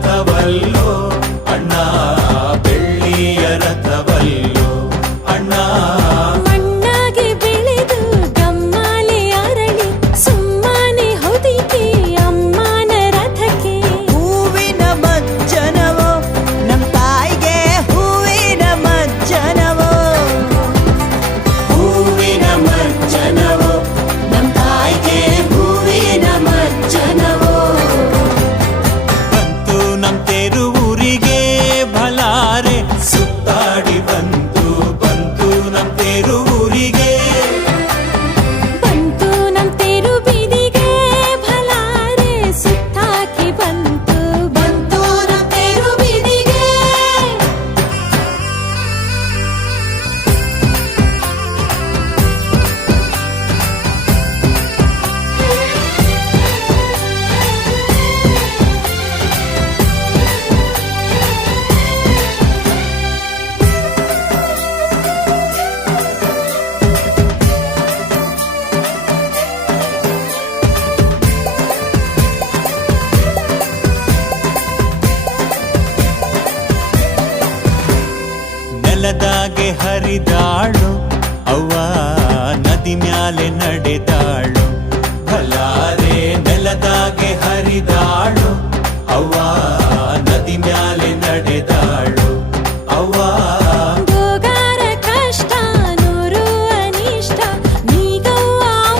ರಥವಲ್ಲೋ ಅಣ್ಣ, ಬೆಳ್ಳಿಯ ರಥವಲ್ಲೋ ಅಣ್ಣ. ಮಣ್ಣಾಗೆ ಬೆಳೆದು ಗಮ್ಮಾಲೆ ಅರಳಿ ಸುಮ್ಮನೆ ಹೊದಿಕೆ ಅಮ್ಮನ ರಥಕ್ಕೆ. ಹೂವಿನ ಮಜ್ಜನವೋ ನಮ್ ತಾಯಿಗೆ ಹೂವಿನ ಮಜ್ಜನವೋ. ಹೂವಿನ ಮಜ್ಜನವೋ ನಮ್ ತಾಯಿಗೆ ಹೂವಿನ ಮಜ್ಜನವೋ. ಬಂತು ನಮ್ ತೇರು ಊರಿಗೆ ಭಲಾರೆ, ಸುತ್ತಾಡಿ ಬಂತು ನಮ್ ತೇರು ಊರಿಗೆ. ಬಂತು ನಮ್ ತೇರು ಬೀದಿಗೆ ಭಲಾರೆ, ಸುತ್ತಾಕಿ ಬಂತು ನಮ್ ತೇರು ಬೀದಿಗೆ. ನೆಲದಾಗೆ ಹರಿದ